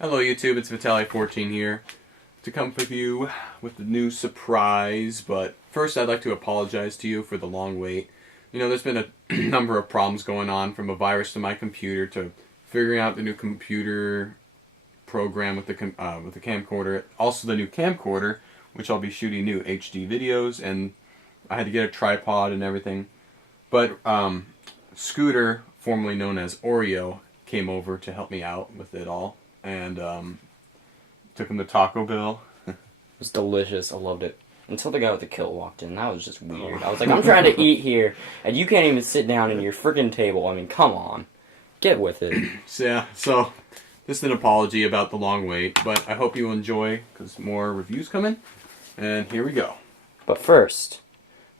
Hello YouTube, it's Vitaly14 here to come with you with the new surprise, but first I'd like to apologize to you for the long wait. You know, there's been a number of problems going on, from a virus to my computer to figuring out the new computer program with the camcorder, also the new camcorder, which I'll be shooting new HD videos, and I had to get a tripod and everything. But Scooter, formerly known as Oreo, came over to help me out with it all. And took him to Taco Bell. It was delicious. I loved it. Until the guy with the kill walked in. That was just weird. I was like, I'm trying to eat here, and you can't even sit down in your freaking table. I mean, come on. Get with it. So just an apology about the long wait, but I hope you enjoy, because more reviews coming. And here we go. But first,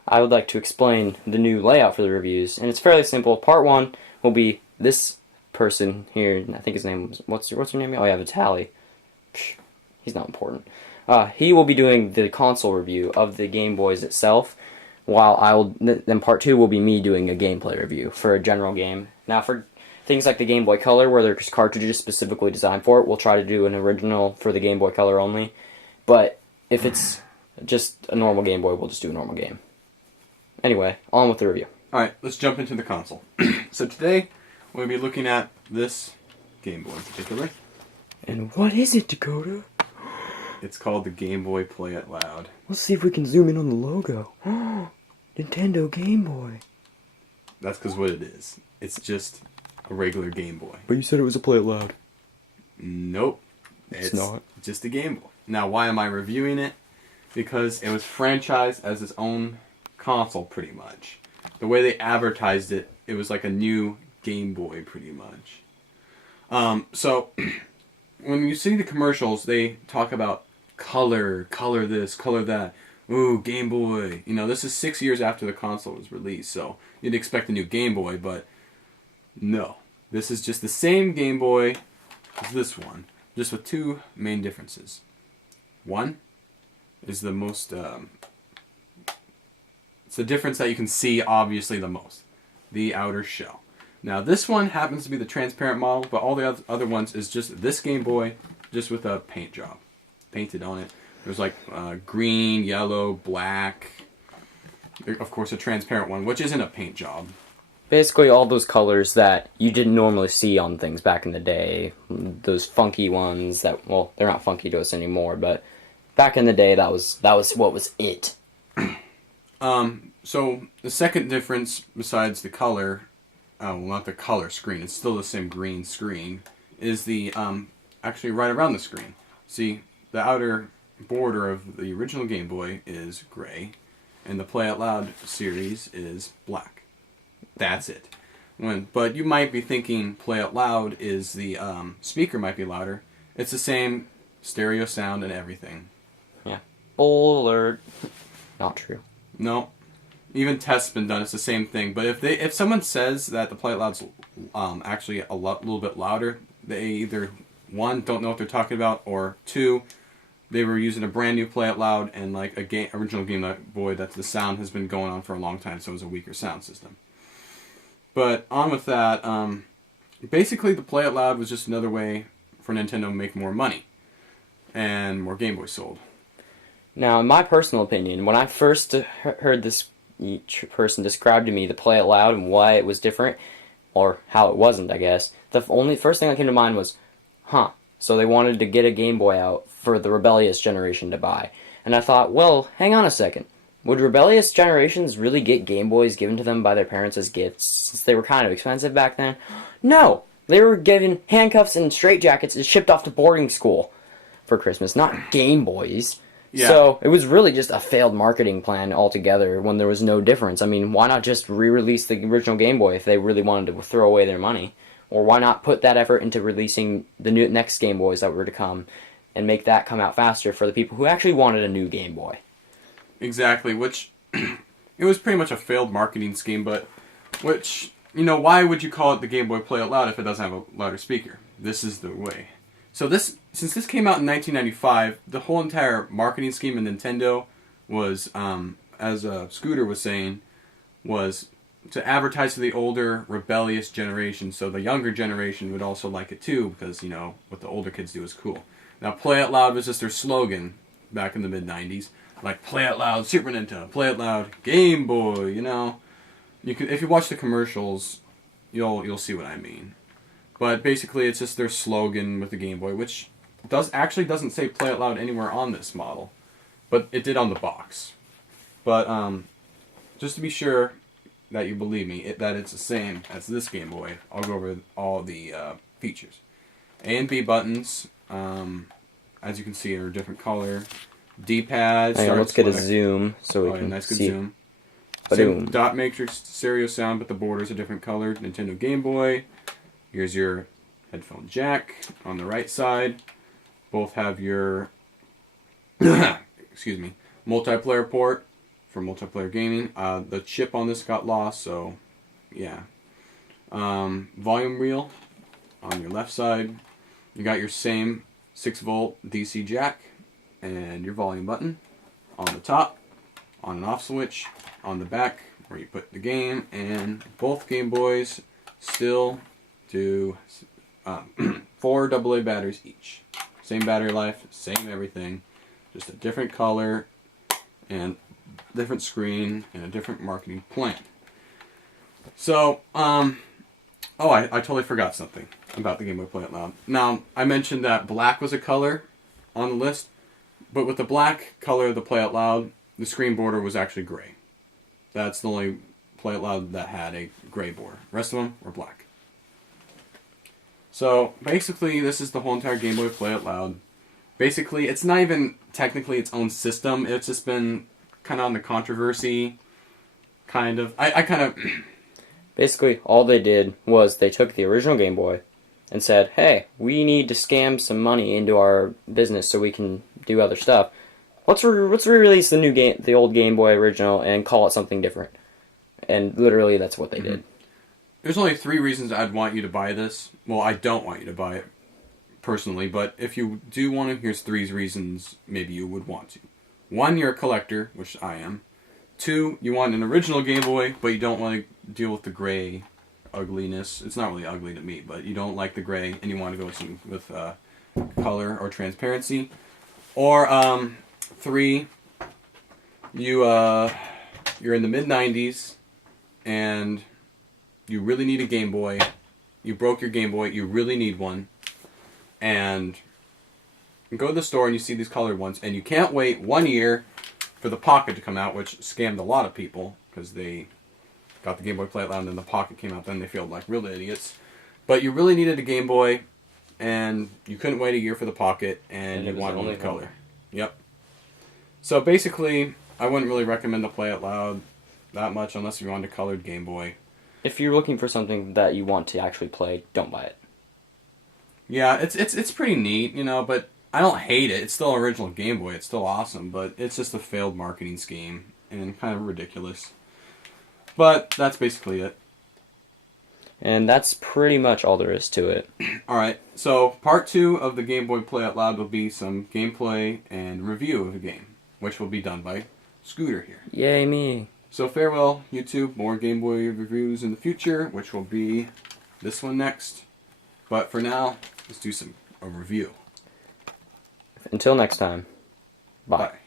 I would like to explain the new layout for the reviews, and it's fairly simple. Part 1 will be this person here. I think his name was, what's your name? Oh yeah, Vitaly. He's not important. He will be doing the console review of the Game Boys itself, while then part 2 will be me doing a gameplay review for a general game. Now for things like the Game Boy Color, where there's cartridges specifically designed for it, we'll try to do an original for the Game Boy Color only. But if it's just a normal Game Boy, we'll just do a normal game. Anyway, on with the review. Alright, let's jump into the console. So today, we'll be looking at this Game Boy in particular. And what is it, Dakota? It's called the Game Boy Play It Loud. Let's see if we can zoom in on the logo. Nintendo Game Boy. That's because what it is. It's just a regular Game Boy. But you said it was a Play It Loud. Nope. It's not. Just a Game Boy. Now, why am I reviewing it? Because it was franchised as its own console, pretty much. The way they advertised it, it was like a new Game Boy, pretty much. So, when you see the commercials, they talk about color this, color that. Ooh, Game Boy. You know, this is 6 years after the console was released, so you'd expect a new Game Boy, but no. This is just the same Game Boy as this one, just with two main differences. One is the most, it's the difference that you can see obviously the most. The outer shell. Now this one happens to be the transparent model, but all the other ones is just this Game Boy, just with a paint job painted on it. There's like green, yellow, black. Of course, a transparent one, which isn't a paint job. Basically, all those colors that you didn't normally see on things back in the day. Those funky ones that, well, they're not funky to us anymore, but back in the day, that was what was it. So the second difference, besides the color, well, not the color screen, it's still the same green screen, is the, actually right around the screen. See, the outer border of the original Game Boy is gray, and the Play It Loud series is black. That's it. But you might be thinking Play It Loud is the, speaker might be louder. It's the same stereo sound and everything. Yeah. Alert. Not true. No. Even tests been done, it's the same thing. But if someone says that the Play It Loud's actually a little bit louder, they either, one, don't know what they're talking about, or two, they were using a brand new Play It Loud and like original Game Boy that the sound has been going on for a long time, so it was a weaker sound system. But on with that, basically the Play It Loud was just another way for Nintendo to make more money and more Game Boys sold. Now, in my personal opinion, when I first heard this person describe to me the Play It Loud and why it was different, or how it wasn't, I guess, the first thing that came to mind was, so they wanted to get a Game Boy out for the rebellious generation to buy. And I thought, well, hang on a second. Would rebellious generations really get Game Boys given to them by their parents as gifts, since they were kind of expensive back then? No! They were given handcuffs and straitjackets and shipped off to boarding school for Christmas, not Game Boys. Yeah. So it was really just a failed marketing plan altogether when there was no difference. I mean, why not just re-release the original Game Boy if they really wanted to throw away their money? Or why not put that effort into releasing the next Game Boys that were to come and make that come out faster for the people who actually wanted a new Game Boy? Exactly, which, it was pretty much a failed marketing scheme, but, which, you know, why would you call it the Game Boy Play It Loud if it doesn't have a louder speaker? This is the way. So since this came out in 1995, the whole entire marketing scheme in Nintendo was, as Scooter was saying, was to advertise to the older, rebellious generation, so the younger generation would also like it too, because, you know, what the older kids do is cool. Now, Play It Loud was just their slogan back in the mid-90s. Like, Play It Loud, Super Nintendo, Play It Loud, Game Boy, you know. You can, if you watch the commercials, you'll see what I mean. But basically, it's just their slogan with the Game Boy, which actually doesn't say Play It Loud anywhere on this model. But it did on the box. But, just to be sure that you believe me, that it's the same as this Game Boy, I'll go over all the features. A and B buttons, as you can see, are a different color. D-pad. Hang on, let's get a zoom so we can nice good see. zoom. Ba-doom. Same dot matrix stereo sound, but the border's a different color. Nintendo Game Boy. Here's your headphone jack on the right side. Both have your excuse me, multiplayer port for multiplayer gaming. The chip on this got lost, so yeah. Volume wheel on your left side. You got your same 6-volt DC jack and your volume button on the top, on and off switch on the back where you put the game, and both Game Boys still do 4 AA batteries each. Same battery life, same everything, just a different color and different screen and a different marketing plan. So, I totally forgot something about the Game Boy Play It Loud. Now, I mentioned that black was a color on the list, but with the black color of the Play It Loud, the screen border was actually gray. That's the only Play It Loud that had a gray border. The rest of them were black. So, basically, this is the whole entire Game Boy Play It Loud. Basically, it's not even technically its own system. It's just been kind of on the controversy, kind of. I kind of... Basically, all they did was they took the original Game Boy and said, hey, we need to scam some money into our business so we can do other stuff. Let's re-release the old Game Boy original and call it something different. And literally, that's what they did. There's only 3 reasons I'd want you to buy this. Well, I don't want you to buy it, personally, but if you do want to, here's 3 reasons maybe you would want to. 1, you're a collector, which I am. 2, you want an original Game Boy, but you don't want to deal with the gray ugliness. It's not really ugly to me, but you don't like the gray, and you want to go with color or transparency. Or 3, you're in the mid-90s, and you really need a Game Boy. You broke your Game Boy. You really need one. And you go to the store and you see these colored ones, and you can't wait 1 year for the Pocket to come out, which scammed a lot of people because they got the Game Boy Play It Loud and then the Pocket came out. Then they felt like real idiots. But you really needed a Game Boy, and you couldn't wait a year for the Pocket, and you wanted one with color. Yep. So basically, I wouldn't really recommend the Play It Loud that much unless you wanted a colored Game Boy. If you're looking for something that you want to actually play, don't buy it. Yeah, it's pretty neat, you know, but I don't hate it. It's still an original Game Boy. It's still awesome, but it's just a failed marketing scheme and kind of ridiculous. But that's basically it. And that's pretty much all there is to it. Alright, so part 2 of the Game Boy Play It Loud will be some gameplay and review of the game, which will be done by Scooter here. Yay me. So farewell, YouTube. More Game Boy reviews in the future, which will be this one next. But for now, let's do a review. Until next time. Bye. Bye.